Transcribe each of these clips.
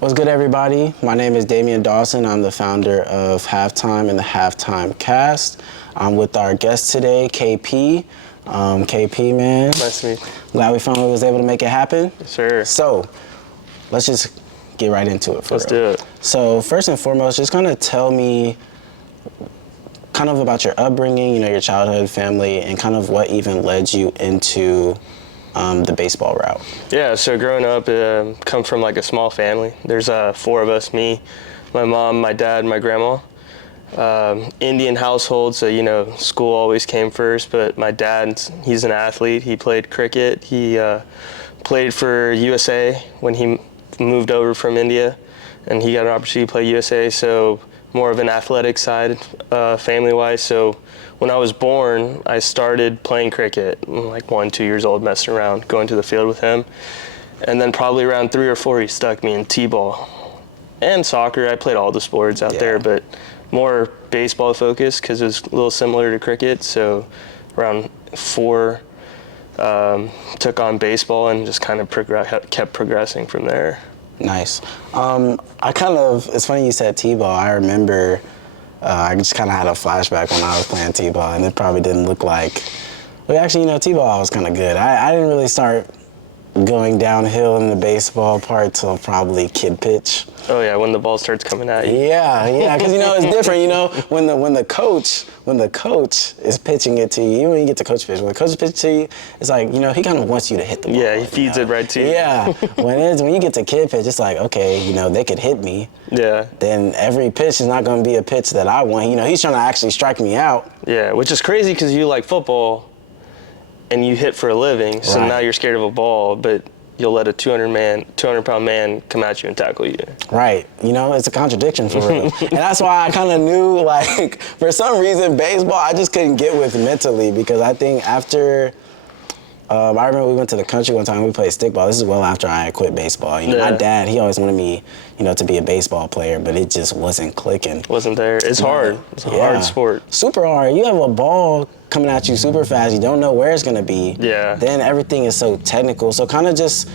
What's good, everybody? My name is Damian Dawson. I'm the founder of Halftime and the Halftime Cast. I'm with our guest today, KP. KP, man. Nice to meet you. Glad we finally was able to make it happen. Sure. So, let's just get right into it. Let's do it. So, first and foremost, just kind of tell me kind of about your upbringing, your childhood, family, and kind of what even led you into the baseball route. Yeah, so growing up, come from like a small family. There's 4 of us, me, my mom, my dad, and my grandma. Indian household, so school always came first, but my dad, he's an athlete. He played cricket. He played for USA when he moved over from India, and he got an opportunity to play USA, so more of an athletic side family-wise. So when I was born, I started playing cricket, like 1, 2 years old, messing around, going to the field with him. And then probably around 3 or 4, he stuck me in t-ball and soccer. I played all the sports out there, but more baseball focused because it was a little similar to cricket. So around 4, took on baseball and just kind of kept progressing from there. Nice. It's funny you said t-ball. I remember I just kind of had a flashback when I was playing t-ball, and it probably didn't look like, t-ball I was kind of good. I didn't really start going downhill in the baseball part till probably kid pitch. Oh yeah, when the ball starts coming at you. Yeah, because it's different. When the coach is pitching it to you, when you get to coach pitch, when the coach pitches to you, it's like he kind of wants you to hit the ball. Yeah, he feeds it right to you. Yeah, when you get to kid pitch, it's like, okay, they could hit me. Yeah. Then every pitch is not going to be a pitch that I want. He's trying to actually strike me out. Yeah, which is crazy because you like football and you hit for a living, so now you're scared of a ball, but you'll let a 200-pound man come at you and tackle you. Right. It's a contradiction for real. And that's why I kind of knew, for some reason, baseball, I just couldn't get with mentally, because I think after, I remember we went to the country one time, we played stickball. This is well after I had quit baseball. My dad, he always wanted me, to be a baseball player, but it just wasn't clicking. Wasn't there. It's hard. It's a hard sport. Super hard. You have a ball coming at you super fast. You don't know where it's going to be. Yeah. Then everything is so technical. So kind of just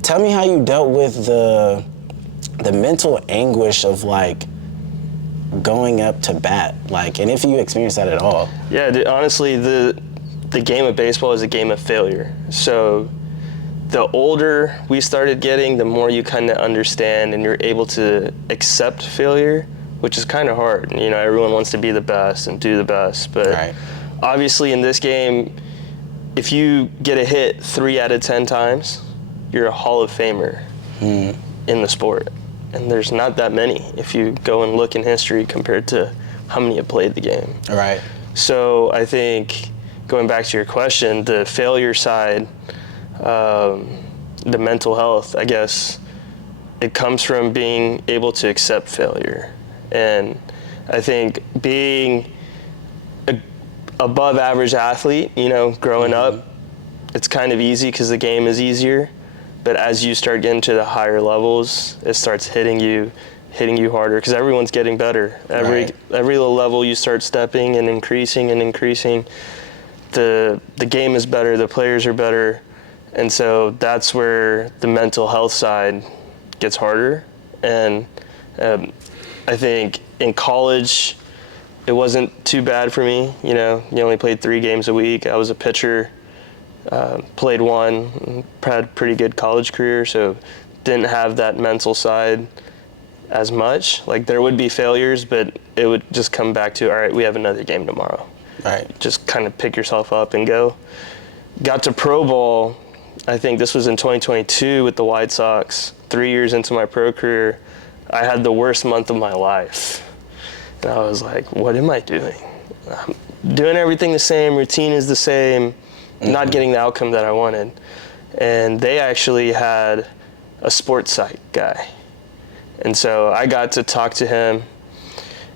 tell me how you dealt with the mental anguish of going up to bat, and if you experienced that at all. Yeah, honestly, the game of baseball is a game of failure. So the older we started getting, the more you kind of understand and you're able to accept failure, which is kind of hard. Everyone wants to be the best and do the best, but obviously in this game, if you get a hit 3 out of 10 times, you're a Hall of Famer in the sport. And there's not that many if you go and look in history compared to how many have played the game. Right. So I think, going back to your question, the failure side, the mental health, I guess, it comes from being able to accept failure. And I think being above average athlete, growing up, it's kind of easy because the game is easier. But as you start getting to the higher levels, it starts hitting you harder because everyone's getting better. Every little level you start stepping and increasing, the game is better, the players are better. And so that's where the mental health side gets harder. And I think in college, it wasn't too bad for me. You only played 3 games a week. I was a pitcher, played 1, had a pretty good college career, so didn't have that mental side as much. There would be failures, but it would just come back to, all right, we have another game tomorrow. Right. Just kind of pick yourself up and go. Got to pro ball, I think this was in 2022 with the White Sox. 3 years into my pro career, I had the worst month of my life. And I was like, what am I doing? I'm doing everything the same, routine is the same, not getting the outcome that I wanted. And they actually had a sports psych guy. And so I got to talk to him,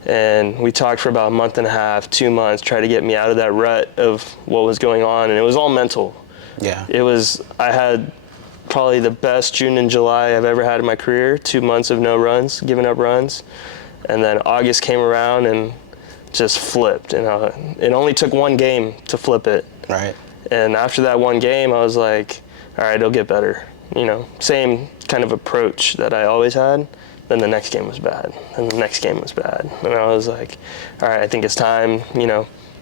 and we talked for about a month and a half, 2 months, tried to get me out of that rut of what was going on, and it was all mental. Yeah. I had probably the best June and July I've ever had in my career, 2 months of no runs, giving up runs. And then August came around and just flipped. And it only took 1 game to flip it. Right. And after that 1 game, I was like, all right, it'll get better. Same kind of approach that I always had, then the next game was bad, and the next game was bad. And I was like, all right, I think it's time,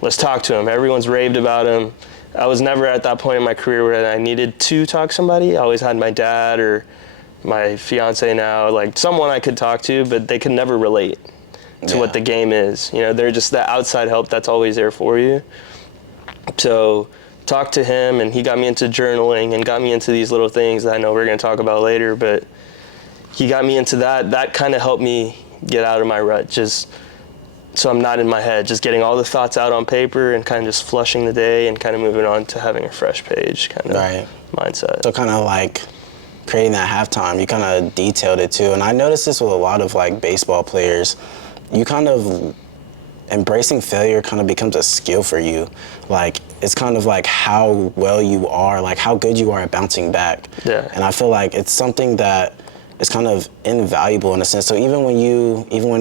let's talk to him. Everyone's raved about him. I was never at that point in my career where I needed to talk to somebody. I always had my dad or my fiance now, like someone I could talk to, but they could never relate to what the game is. They're just that outside help that's always there for you. So talked to him, and he got me into journaling and got me into these little things that I know we're going to talk about later, but he got me into that. That kind of helped me get out of my rut, just so I'm not in my head, just getting all the thoughts out on paper and kind of just flushing the day and kind of moving on to having a fresh page kind of mindset. So kind of like creating that halftime, you kind of detailed it too. And I noticed this with a lot of like baseball players. You kind of embracing failure kind of becomes a skill for you. Like, it's kind of like how well you are, like how good you are at bouncing back. Yeah. And I feel like it's something that is kind of invaluable in a sense. So even when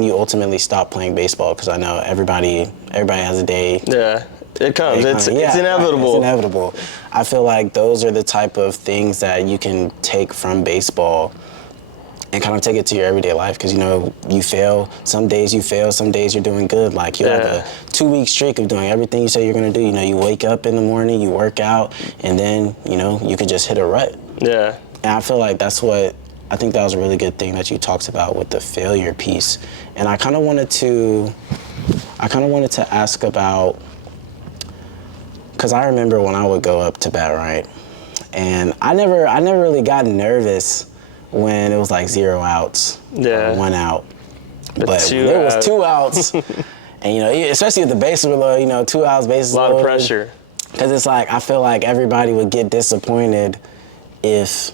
you ultimately stop playing baseball, because I know everybody has a day. Yeah, it comes. It's inevitable. It's inevitable. I feel like those are the type of things that you can take from baseball and kind of take it to your everyday life, because you fail. Some days you fail, some days you're doing good. Like you have a 2-week streak of doing everything you say you're gonna do. You wake up in the morning, you work out, and then you could just hit a rut. Yeah. And I feel like I think that was a really good thing that you talked about with the failure piece. And I kind of wanted to ask about, because I remember when I would go up to bat, right? And I never really got nervous when it was like 0 outs, or 1 out. But when there was 2 outs, and especially if the bases were low, 2 outs, bases low. A lot of pressure. Because it's like, I feel like everybody would get disappointed if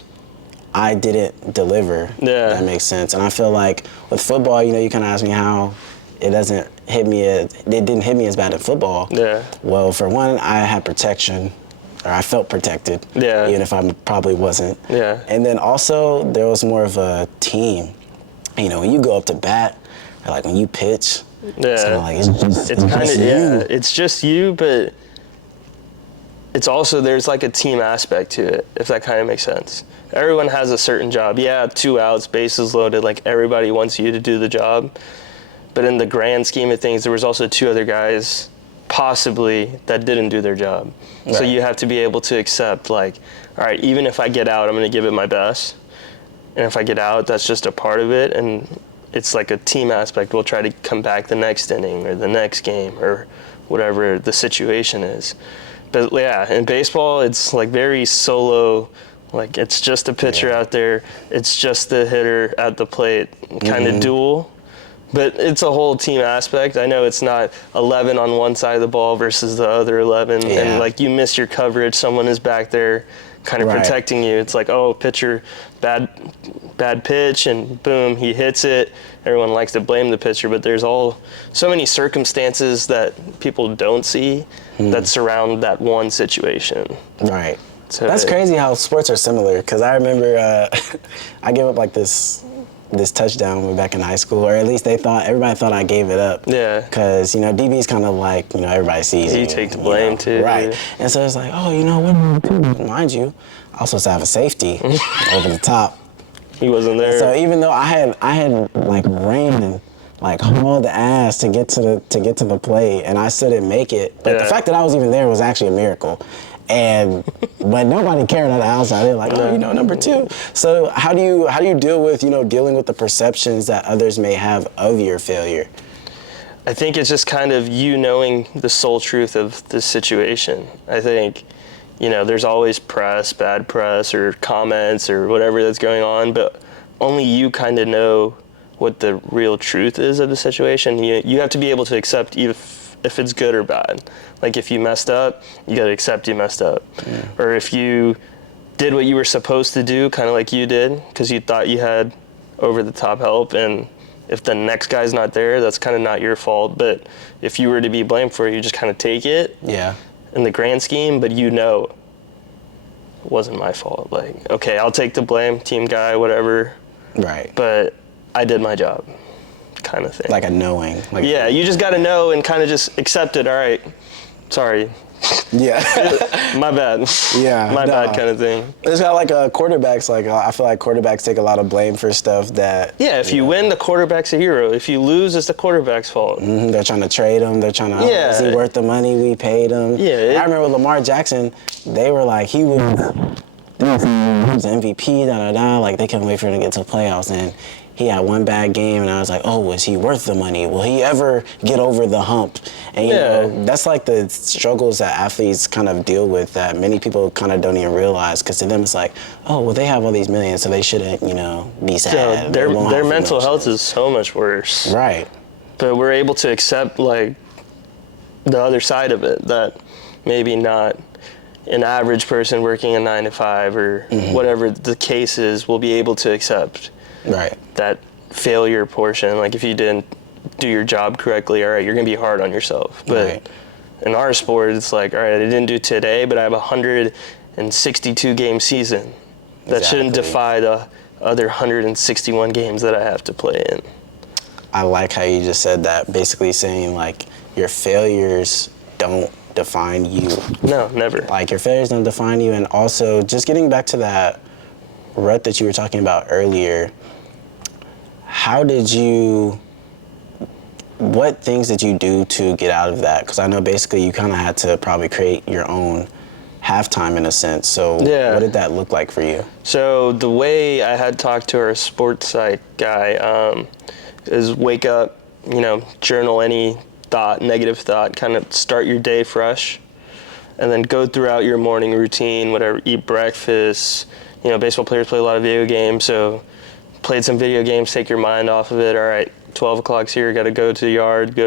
I didn't deliver. Yeah. That makes sense. And I feel like with football, you kind of ask me how it didn't hit me as bad in football. Yeah. Well, for one, I had protection, or I felt protected. Yeah. Even if I probably wasn't. Yeah. And then also there was more of a team. When you go up to bat, or like when you pitch, it's kind of like it's just you, but it's also, there's like a team aspect to it, if that kind of makes sense. Everyone has a certain job. Yeah, 2 outs, bases loaded, like everybody wants you to do the job. But in the grand scheme of things, there was also 2 other guys possibly that didn't do their job. Right. So you have to be able to accept, like, all right, even if I get out, I'm going to give it my best. And if I get out, that's just a part of it. And it's like a team aspect. We'll try to come back the next inning or the next game or whatever the situation is. But yeah, in baseball, it's like very solo. Like, it's just a pitcher out there. It's just the hitter at the plate, kind of duel. But it's a whole team aspect. I know it's not 11 on one side of the ball versus the other 11. Yeah. And, like, you miss your coverage. Someone is back there kind of protecting you. It's like, oh, pitcher, bad pitch, and boom, he hits it. Everyone likes to blame the pitcher, but there's so many circumstances that people don't see that surround that one situation. Right. So that's crazy how sports are similar, because I remember I gave up like this touchdown back in high school, or at least everybody thought I gave it up. Yeah. Because, DB's kind of like, everybody sees you. You take the blame too. Right. And so it's like, what, mind you, I was supposed to have a safety over the top. He wasn't there. And so even though I had like ran and like hauled the ass to get to the plate, and I still didn't make it. But the fact that I was even there was actually a miracle. But nobody cared on the outside. They're like, number 2. So how do you deal with, dealing with the perceptions that others may have of your failure? I think it's just kind of you knowing the sole truth of the situation. I think, there's always press, bad press, or comments, or whatever that's going on, but only you kind of know what the real truth is of the situation. You have to be able to accept if it's good or bad. Like, if you messed up, you gotta accept you messed up. Yeah. Or if you did what you were supposed to do, kind of like you did, because you thought you had over-the-top help, and if the next guy's not there, that's kind of not your fault. But if you were to be blamed for it, you just kind of take it in the grand scheme, but it wasn't my fault. Like, okay, I'll take the blame, team guy, whatever. Right. But I did my job, kind of thing. Like a knowing. You just got to know and kind of just accept it. All right, sorry, Yeah. My bad. Yeah. My bad kind of thing. It's got like quarterbacks. Like I feel like quarterbacks take a lot of blame for stuff that. Yeah, if you win, the quarterback's a hero. If you lose, it's the quarterback's fault. They're trying to trade him. They're trying to. Yeah. Is he worth the money we paid him? Yeah. I remember with Lamar Jackson, they were like he was MVP. Like they couldn't wait for him to get to the playoffs and. He had one bad game, and I was like, oh, is he worth the money? Will he ever get over the hump? And, you know, that's like the struggles that athletes kind of deal with that many people kind of don't even realize, because to them it's like, oh, well, they have all these millions, so they shouldn't, you know, be sad. So their mental health is so much worse. Right. But we're able to accept, like, the other side of it, that maybe not an average person working a 9-to-5 or whatever the case is will be able to accept. Right. That failure portion, like if you didn't do your job correctly, all right, you're gonna be hard on yourself. But in our sport, it's like, all right, I didn't do today, but I have a 162 game season. That shouldn't defy the other 161 games that I have to play in. I like how you just said that, basically saying like your failures don't define you. No, never. Like your failures don't define you, and also just getting back to that rut that you were talking about earlier. What things did you do to get out of that? Because I know basically you kind of had to probably create your own halftime in a sense. So what did that look like for you? So the way I had talked to our sports site guy is wake up, you know, journal any thought, negative thought, kind of start your day fresh, and then go throughout your morning routine, whatever, eat breakfast. You know, baseball players play a lot of video games, so played some video games, take your mind off of it. All right, 12 o'clock's here, got to go to the yard,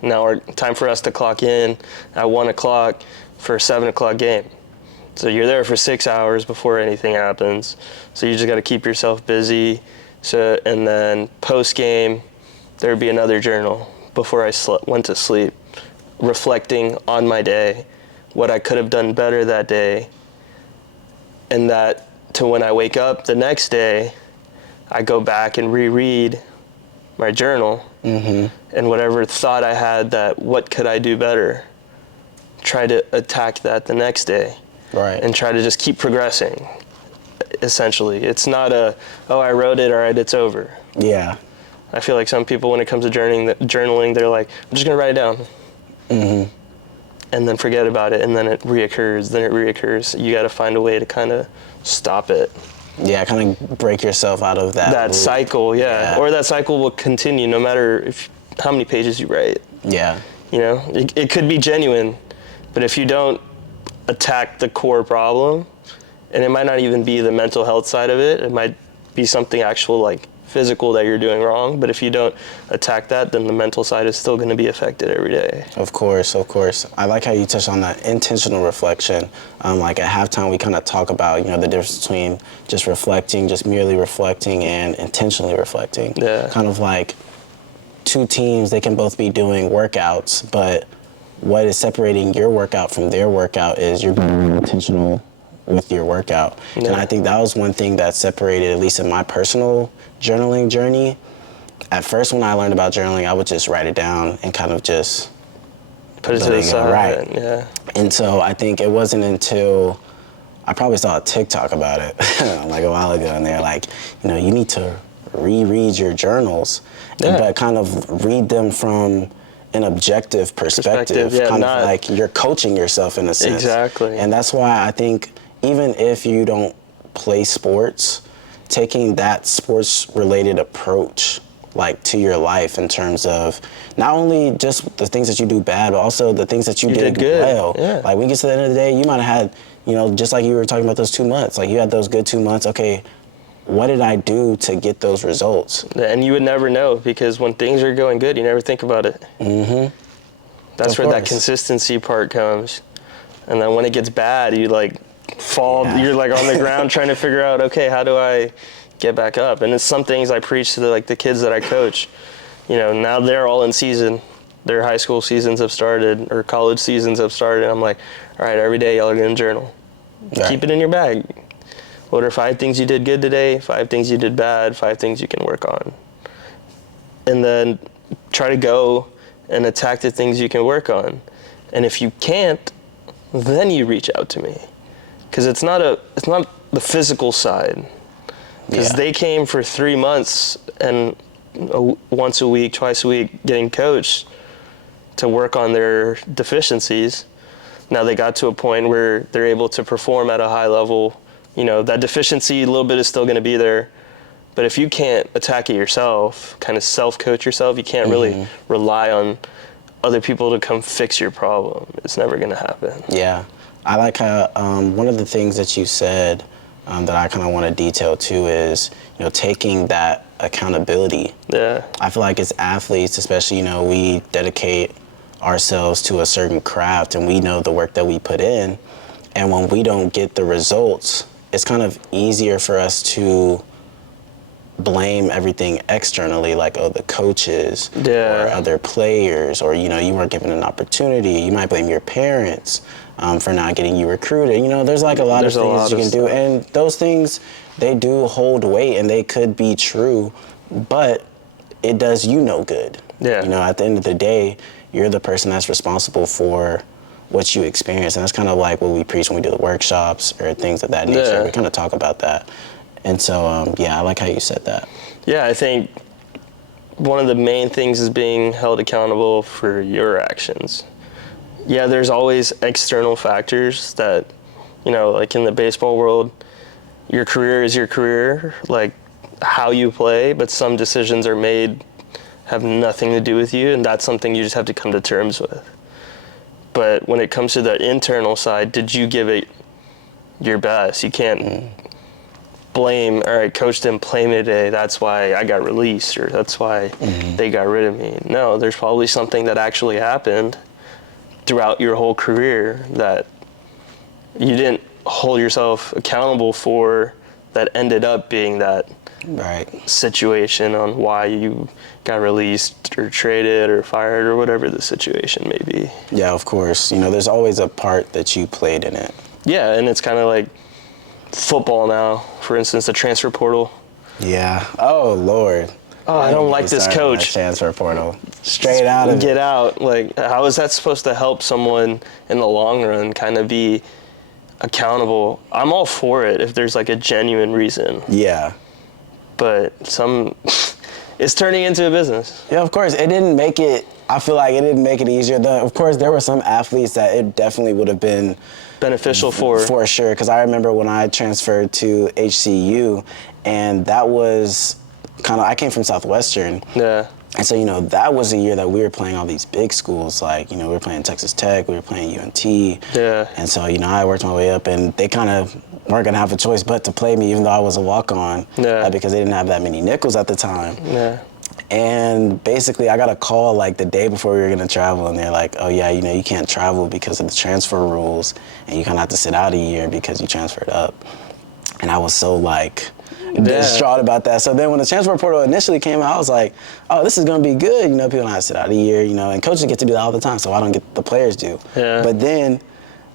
now time for us to clock in at 1 o'clock for a 7 o'clock game. So you're there for 6 hours before anything happens. So you just got to keep yourself busy. So, and then post-game, there would be another journal before I went to sleep, reflecting on my day, what I could have done better that day, and that to when I wake up the next day, I go back and reread my journal, and whatever thought I had that what could I do better, try to attack that the next day, and try to just keep progressing. Essentially, it's not I wrote it, all right, it's over. Yeah. I feel like some people, when it comes to journaling, they're like, I'm just gonna write it down, and then forget about it, and then it reoccurs. You got to find a way to kind of stop it. Yeah, kind of break yourself out of that loop. Cycle, or that cycle will continue no matter how many pages you write. Yeah, you know, it could be genuine, but if you don't attack the core problem, and it might not even be the mental health side of it, it might be something actual like physical that you're doing wrong, but if you don't attack that, then the mental side is still going to be affected every day. Of course. I like how you touched on that intentional reflection. Like at halftime, we kind of talk about, you know, the difference between just reflecting, just merely reflecting, and intentionally reflecting. Yeah. Kind of like two teams, they can both be doing workouts, but what is separating your workout from their workout is you're being intentional with your workout. Yeah. And I think that was one thing that separated, at least in my personal journaling journey. At first, when I learned about journaling, I would just write it down and kind of just put it to the side. Right. Yeah. And so I think it wasn't until I probably saw a TikTok about it like a while ago, and they're like, you know, you need to reread your journals, but kind of read them from an objective perspective, kind of like you're coaching yourself in a sense. Exactly. And that's why I think even if you don't play sports, taking that sports-related approach like to your life in terms of not only just the things that you do bad, but also the things that you did good. Well. Yeah. Like when you get to the end of the day, you might have had, you know, just like you were talking about those 2 months, like you had those good 2 months. Okay, what did I do to get those results? And you would never know, because when things are going good, you never think about it. That's where that consistency part comes. And then when it gets bad, you like fall, you're like on the ground trying to figure out, okay, how do I get back up? And it's some things I preach to the kids that I coach. You know, now they're all in season. Their high school seasons have started, or college seasons have started. And I'm like, all right, every day y'all are gonna journal. Keep it in your bag. What are 5 things you did good today, 5 things you did bad, 5 things you can work on? And then try to go and attack the things you can work on. And if you can't, then you reach out to me. Because it's not the physical side. Because they came for 3 months and once a week, twice a week, getting coached to work on their deficiencies. Now they got to a point where they're able to perform at a high level. You know, that deficiency, a little bit is still going to be there. But if you can't attack it yourself, kind of self-coach yourself, you can't really rely on other people to come fix your problem. It's never going to happen. Yeah. I like how one of the things that you said that I kind of want to detail too is, you know, taking that accountability. Yeah. I feel like as athletes, especially, you know, we dedicate ourselves to a certain craft and we know the work that we put in. And when we don't get the results, it's kind of easier for us to blame everything externally, like, oh, the coaches or other players, or, you know, you weren't given an opportunity. You might blame your parents for not getting you recruited. You know, there's like a lot of things you can do. And those things, they do hold weight and they could be true, but it does you no good. Yeah. You know, at the end of the day, you're the person that's responsible for what you experience. And that's kind of like what we preach when we do the workshops or things of that nature. Yeah. We kind of talk about that. And so, yeah, I like how you said that. Yeah, I think one of the main things is being held accountable for your actions. Yeah, there's always external factors that, you know, like in the baseball world, your career is your career, like how you play, but some decisions are made have nothing to do with you, and that's something you just have to come to terms with. But when it comes to the internal side, did you give it your best? You can't blame, all right, coach didn't play me today, that's why I got released, or that's why they got rid of me. No, there's probably something that actually happened throughout your whole career that you didn't hold yourself accountable for, that ended up being that situation on why you got released or traded or fired or whatever the situation may be. Yeah, of course. You know, there's always a part that you played in it. Yeah, and it's kind of like football now, for instance, the transfer portal. Yeah. Oh, Lord. Oh, I don't like this coach. Transfer portal. Straight out of it. Get out. Like, how is that supposed to help someone in the long run kind of be accountable? I'm all for it if there's like a genuine reason. Yeah. But it's turning into a business. Yeah, of course. It didn't make it, I feel like it didn't make it easier. Of course, there were some athletes that it definitely would have been beneficial for. For sure, because I remember when I transferred to HCU, and that was kind of, I came from Southwestern. Yeah. And so, you know, that was a year that we were playing all these big schools. Like, you know, we were playing Texas Tech, we were playing UNT. Yeah. And so, you know, I worked my way up, and they kind of weren't going to have a choice but to play me, even though I was a walk-on. Yeah. Because they didn't have that many nickels at the time. Yeah. And basically, I got a call like the day before we were going to travel, and they're like, oh, yeah, you know, you can't travel because of the transfer rules, and you kind of have to sit out a year because you transferred up. And I was so, like, distraught about that. So then when the transfer portal initially came out, I was like, oh, this is going to be good. You know, people don't have to sit out a year, you know, and coaches get to do that all the time, so why don't the players do? Yeah. But then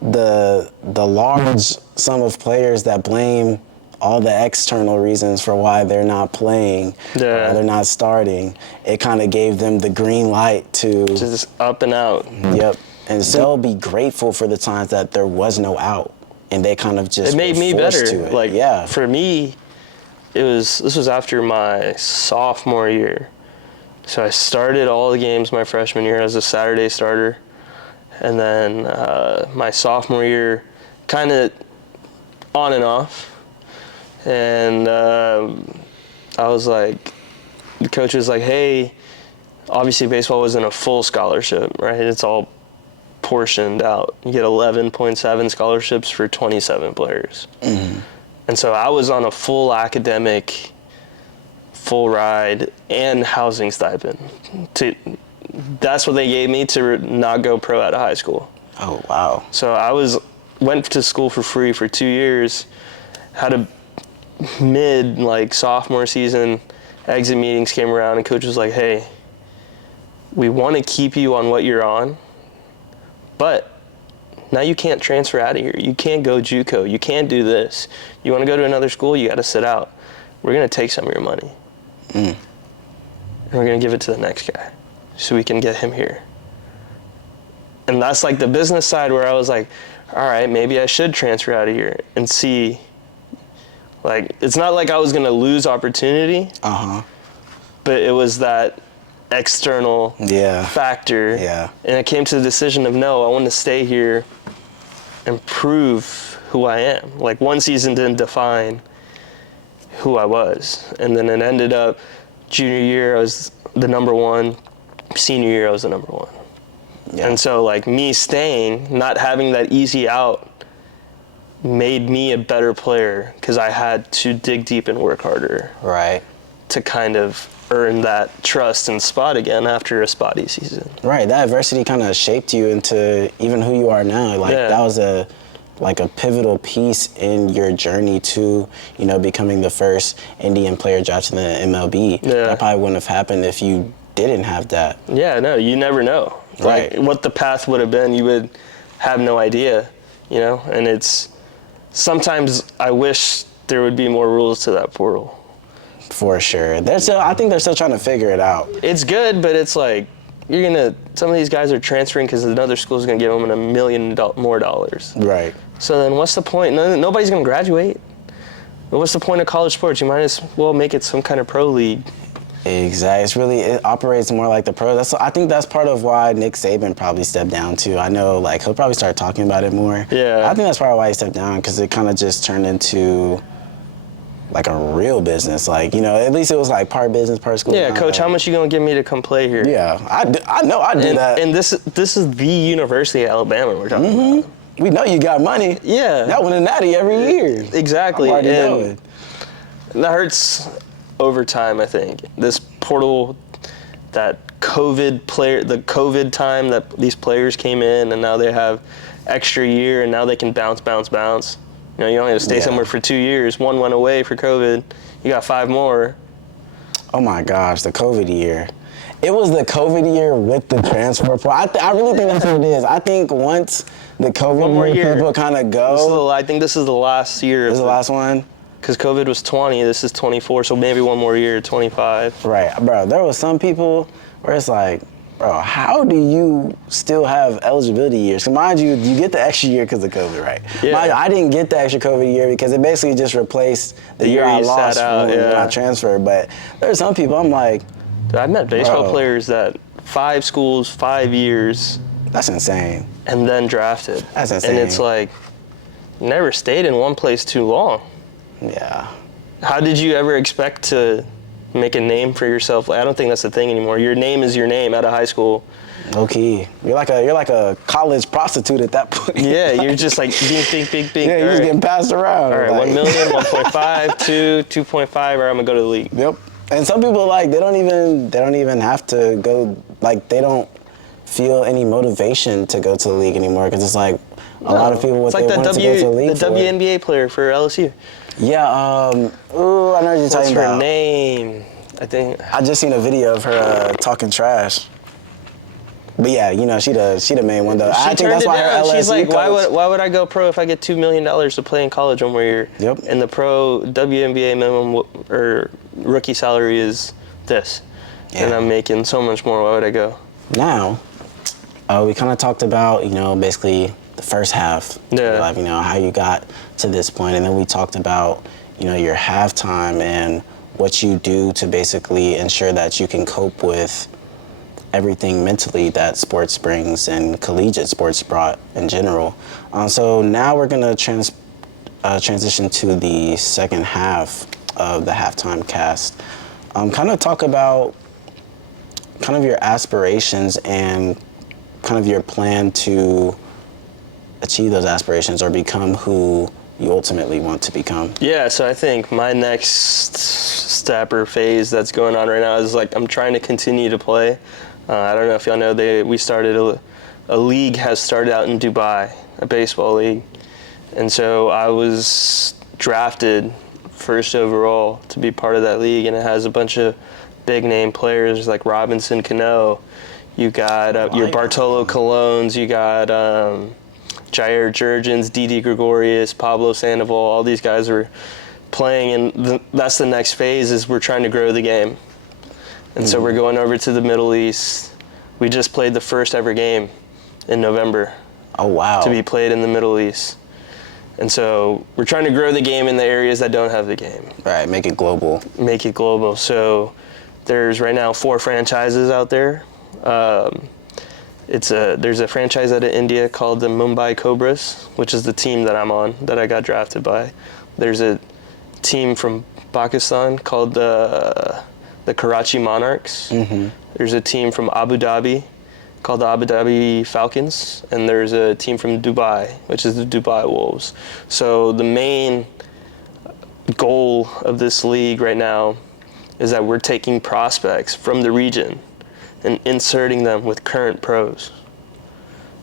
the large sum of players that blame all the external reasons for why they're not playing, or they're not starting, it kind of gave them the green light to just up and out. Yep. And so be grateful for the times that there was no out, and they kind of just it made me better. To it. Like, yeah. For me, this was after my sophomore year. So I started all the games my freshman year as a Saturday starter, and then my sophomore year, kind of on and off. And I was like, the coach was like, hey, obviously baseball wasn't a full scholarship, right? It's all portioned out. You get 11.7 scholarships for 27 players. Mm-hmm. And so I was on a full academic, full ride, and housing stipend. That's what they gave me to not go pro out of high school. Oh, wow. So I went to school for free for 2 years, had a sophomore season, exit meetings came around, and coach was like, hey, we want to keep you on what you're on, but now you can't transfer out of here. You can't go JUCO. You can't do this. You want to go to another school, you got to sit out. We're going to take some of your money. And we're going to give it to the next guy so we can get him here. And that's like the business side where I was like, all right, maybe I should transfer out of here and see. Like, it's not like I was going to lose opportunity. But it was that external factor. Yeah. And it came to the decision of, no, I want to stay here and prove who I am. Like, one season didn't define who I was. And then it ended up, junior year, I was the number one. Senior year, I was the number one. Yeah. And so, like, me staying, not having that easy out, made me a better player because I had to dig deep and work harder. Right. To kind of earn that trust and spot again after a spotty season. Right. That adversity kind of shaped you into even who you are now. Like, that was a pivotal piece in your journey to, you know, becoming the first Indian player drafted in the MLB. Yeah. That probably wouldn't have happened if you didn't have that. Yeah, no, you never know. Right. Like, what the path would have been, you would have no idea, you know? And it's, sometimes I wish there would be more rules to that portal. For sure. I think they're still trying to figure it out. It's good, but it's like, some of these guys are transferring because another school's going to give them $1 million more dollars. Right. So then what's the point? Nobody's going to graduate. What's the point of college sports? You might as well make it some kind of pro league. Exactly. It operates more like the pro. I think that's part of why Nick Saban probably stepped down too. I know, like, he'll probably start talking about it more. Yeah. I think that's probably why he stepped down, because it kind of just turned into like a real business. Like, you know, at least it was like part business, part school. Yeah, coach, how much you gonna give me to come play here? Yeah, I know I do that. And this is the University of Alabama we're talking about. We know you got money. Yeah. That win a natty every year. Exactly. I'm already knowing. That hurts over time, I think. This portal, that the COVID time that these players came in, and now they have extra year, and now they can bounce. You know, you don't have to stay somewhere for 2 years. One went away for COVID. You got 5 more. Oh my gosh, the COVID year. It was the COVID year with the transfer portal. I really think that's what it is. I think once the COVID year people kind of go. I think this is the last year. This is the last one? Because COVID was 20, this is 24, so maybe one more year, 25. Right, bro. There was some people where it's like, bro, how do you still have eligibility years? So mind you, you get the extra year because of COVID, right? Yeah. I didn't get the extra COVID year because it basically just replaced the year I lost when I transferred. But there's some people I'm like, dude, I've met baseball players that 5 schools, 5 years. That's insane. And then drafted. That's insane. And it's like, never stayed in one place too long. Yeah. How did you ever expect to make a name for yourself? I don't think that's the thing anymore. Your name is your name out of high school. Low key. You're like a college prostitute at that point. Yeah, you're just like big. Yeah, you're just getting passed around. All right, like, 1 million, 1.5, 2, 2.5, or I'm gonna go to the league. Yep. And some people, like, they don't even have to go, like, they don't feel any motivation to go to the league anymore, because it's like a lot of people it's like they wanted to go to the league the WNBA player for LSU. Yeah, I know what you're What's talking about. her name? I think I just seen a video of her talking trash. But yeah, you know, she the main one though. I think that's why her LSU She's like, coach, why would I go pro if I get $2 million to play in college one more year? Yep. And the pro WNBA minimum or rookie salary is this, and I'm making so much more. Why would I go? Now, we kind of talked about, you know, basically the first half of your life, you know, how you got to this point, and then we talked about, you know, your halftime and what you do to basically ensure that you can cope with everything mentally that sports brings and collegiate sports brought in general. So now we're gonna transition to the second half of the halftime cast. Kind of talk about kind of your aspirations and kind of your plan to achieve those aspirations or become who you ultimately want to become. Yeah, so I think my next step or phase that's going on right now is like I'm trying to continue to play. I don't know if y'all know, we started a league has started out in Dubai, a baseball league. And so I was drafted first overall to be part of that league, and it has a bunch of big name players like Robinson Cano. You got your Bartolo Colons, you got Jair Jurgens, Didi Gregorius, Pablo Sandoval. All these guys are playing, and that's the next phase is we're trying to grow the game. And so we're going over to the Middle East. We just played the first ever game in November. Oh, wow. To be played in the Middle East. And so we're trying to grow the game in the areas that don't have the game. Right, make it global. Make it global. So there's right now 4 franchises out there. There's a franchise out of India called the Mumbai Cobras, which is the team that I'm on, that I got drafted by. There's a team from Pakistan called the Karachi Monarchs. Mm-hmm. There's a team from Abu Dhabi called the Abu Dhabi Falcons, and there's a team from Dubai, which is the Dubai Wolves. So the main goal of this league right now is that we're taking prospects from the region and inserting them with current pros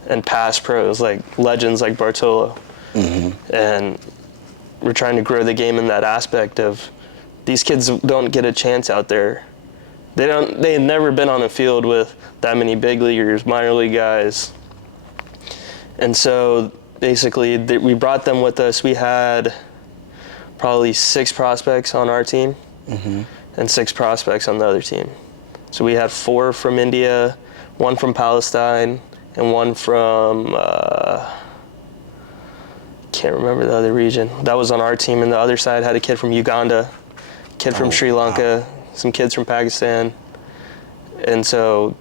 and past pros, like legends like Bartolo. Mm-hmm. And we're trying to grow the game in that aspect of these kids don't get a chance out there. They've never been on a field with that many big leaguers, minor league guys. And so basically we brought them with us. We had probably 6 prospects on our team, mm-hmm. and 6 prospects on the other team. So we had 4 from India, 1 from Palestine, and 1 from, can't remember the other region. That was on our team, and the other side had a kid from Uganda, kid from Sri Lanka, wow. Some kids from Pakistan. And so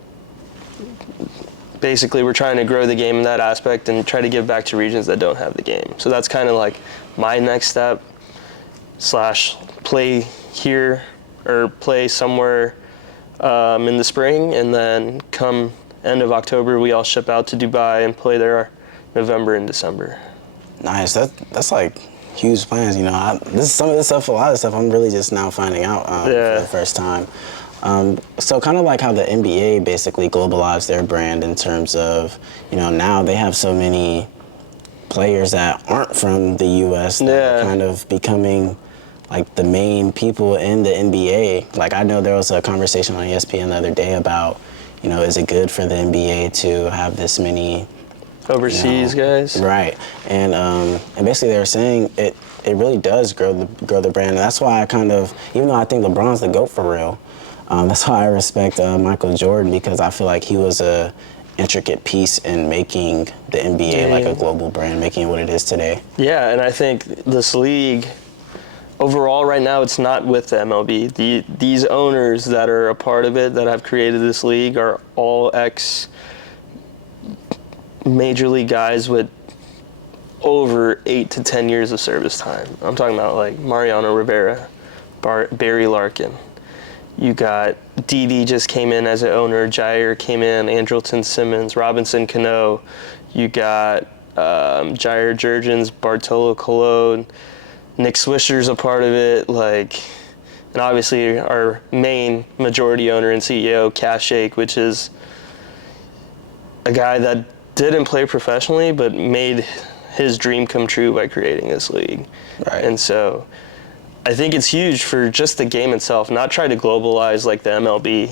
basically we're trying to grow the game in that aspect and try to give back to regions that don't have the game. So that's kind of like my next step / play here or play somewhere in the spring, and then come end of October we all ship out to Dubai and play there November and December. Nice. That's like huge plans. You know, a lot of stuff I'm really just now finding out for the first time. So kind of like how the NBA basically globalized their brand in terms of, you know, now they have so many players that aren't from the U.S. that are kind of becoming like the main people in the NBA. Like I know there was a conversation on ESPN the other day about, you know, is it good for the NBA to have this many overseas guys? Right. And basically they were saying it really does grow the brand. And that's why I kind of, even though I think LeBron's the GOAT for real, that's why I respect Michael Jordan, because I feel like he was a intricate piece in making the NBA like a global brand, making it what it is today. Yeah, and I think this league, overall right now, it's not with the MLB. These owners that are a part of it, that have created this league, are all ex-major league guys with over 8 to 10 years of service time. I'm talking about like Mariano Rivera, Barry Larkin. You got Didi just came in as an owner, Jair came in, Andrelton Simmons, Robinson Cano. You got Jair Jurgens, Bartolo Colon, Nick Swisher's a part of it, and obviously our main majority owner and CEO, Cash Shake, which is a guy that didn't play professionally but made his dream come true by creating this league. Right. And so I think it's huge for just the game itself, not try to globalize like the MLB,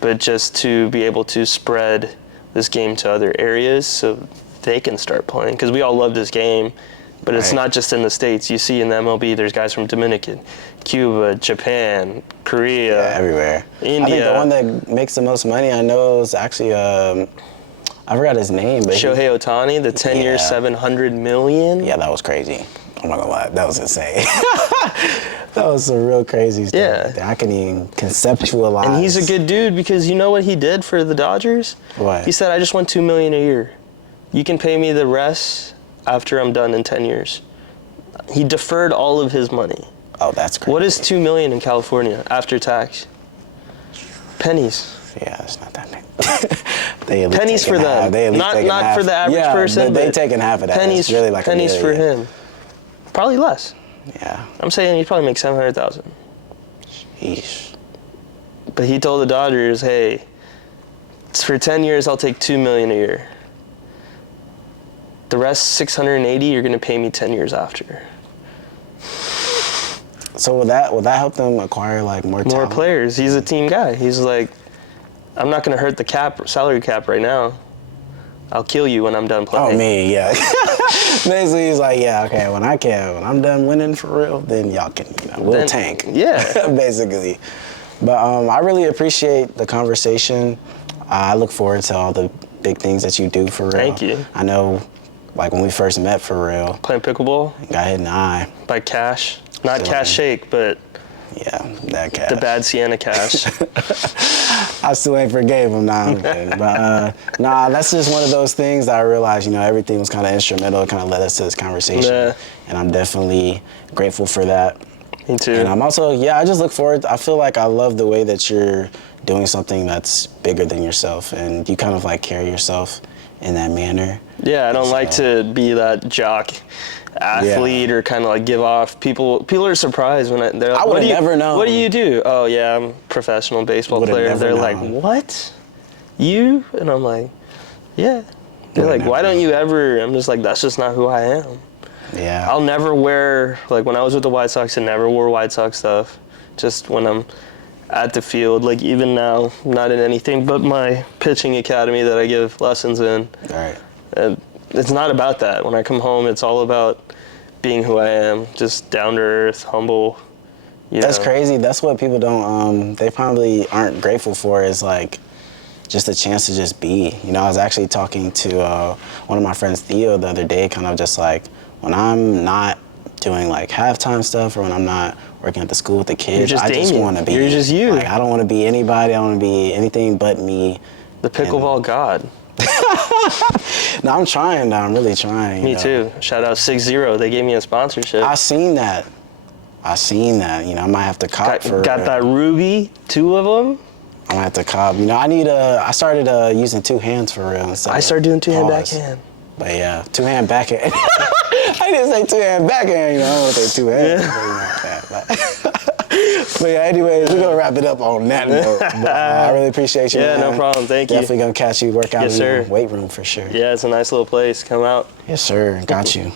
but just to be able to spread this game to other areas so they can start playing. Because we all love this game, but it's not just in the States. You see in the MLB, there's guys from Dominican, Cuba, Japan, Korea. Yeah, everywhere. India. I think the one that makes the most money I know is actually, I forgot his name. But Shohei Ohtani, the 10 years, $700 million. Yeah, that was crazy. I'm not gonna lie, that was insane. That was some real crazy stuff. Yeah. I can even conceptualize. And he's a good dude, because you know what he did for the Dodgers? What? He said, I just want $2 million a year. You can pay me the rest after I'm done in 10 years. He deferred all of his money. Oh, that's crazy. What is $2 million in California after tax? Pennies. Yeah, it's not that big. Pennies for them. Not for the average person. But they taking half of that. Pennies, it's really like pennies for him. Probably less. Yeah. I'm saying he probably makes $700,000. Sheesh. But he told the Dodgers, hey, for 10 years I'll take $2 million a year. The rest, $680, you're gonna pay me 10 years after. So will that help them acquire like more players? He's a team guy. He's like, I'm not gonna hurt the salary cap right now. I'll kill you when I'm done playing. Oh, me, yeah. Basically, he's like, yeah, okay, when I'm done winning for real, then y'all can, we'll tank. Yeah. Basically. But I really appreciate the conversation. I look forward to all the big things that you do for real. Thank you. I know, like when we first met for real. Playing pickleball. Got hit in the eye. By Cash. Not So, Cash Shake, but yeah, that Cash. the bad Sienna Cash. I still ain't forgave him now. But nah, that's just one of those things that I realized, you know, everything was kind of instrumental. It kind of led us to this conversation. Yeah. And I'm definitely grateful for that. Me too. And I'm also, I just look forward. I feel like I love the way that you're doing something that's bigger than yourself, and you kind of like carry yourself in that manner. Yeah, I don't like to be that jock athlete or kind of like give off. People are surprised when they're like, I would have never known. What do you do? Oh yeah, I'm a professional baseball Would've player. never They're known. like, what? You? And I'm like, yeah. They're Would've like, why never don't you ever? I'm just like, that's just not who I am. Yeah. I'll never wear, like when I was with the White Sox, I never wore White Sox stuff. Just when I'm at the field, like even now, not in anything but my pitching academy that I give lessons in. All right. And it's not about that. When I come home, it's all about being who I am, just down to earth, humble. That's know. crazy. That's what people don't, they probably aren't grateful for, is like just a chance to just be. You know, I was actually talking to one of my friends, Theo, the other day, kind of just like, when I'm not doing like halftime stuff or when I'm not working at the school with the kids, I just want to be. You're just you. Like, I don't want to be anybody. I want to be anything but me. The pickleball god. No, I'm trying now. I'm really trying. Me too. Shout out 6-0. They gave me a sponsorship. I seen that. You know, I might have to cop got that ruby, 2 of them. I might have to cop. You know, I started using 2 hands for real. I started doing 2-hand pause. backhand. But yeah, 2-hand backhand. I didn't say 2-hand backhand, you know, I don't say 2 hands. But yeah, anyways, we're going to wrap it up on that note. But, I really appreciate you, Yeah, man. no problem. Thank you. Definitely going to catch you, work out Yes, in sir. the weight room for sure. Yeah, it's a nice little place. Come out. Yes, sir. Got you.